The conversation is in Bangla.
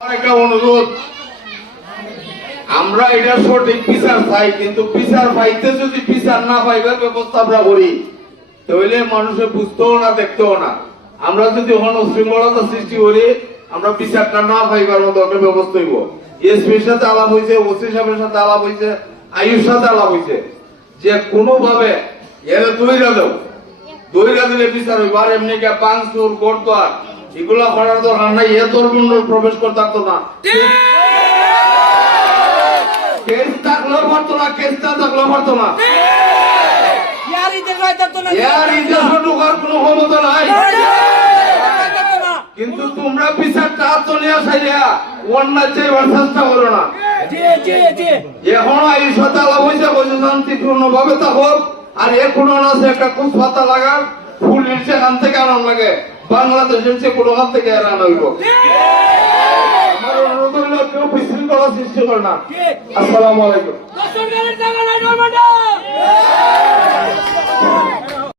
একটা অনুরোধ, আমরা এটা সঠিক বিচার চাই, কিন্তু বিচার পাইতে যদি বিচার না পাইবার ব্যবস্থা আমরা করি তাহলে মানুষে বুঝতেও না দেখতেও না। আমরা যদি উশৃঙ্খলতা সৃষ্টি করি, আমরা বিচারটা না পাইবার মতো একটা ব্যবস্থা হইব। এসপির সাথে আলাপ হয়েছে, ওসি সাহেবের সাথে আলাপ হয়েছে, আয়ুর সাথে আলাপ হয়েছে, যে কোনো ভাবে এরা দইরা দিলে বিচার হইব। আর এমনি বাংসুর গোড়দোয়ার এগুলা করার দরকার নাই, এ তরমুন্ড প্রবেশ করতে পারতো না। কেস থাকলেও পারতো না, কেস না থাকলেও পারতো না। কিন্তু তোমরা বিচারটা আত্মনিয়া চাইয়া অন্যায় চাইবার চেষ্টা করো না। এখন এই সাথে আলাপ হয়েছে, শান্তিপূর্ণ ভাবে থাকো। আর এখনো আছে একটা খুব পাতা লাগার ফুল সেখান থেকে আনার লাগে, বাংলাদেশের সে কোনো হাত থেকে আনা হইব। আমার অনুরোধ হইল কেউ বিশৃঙ্খলা সৃষ্টি করে না। আসসালামু আলাইকুম।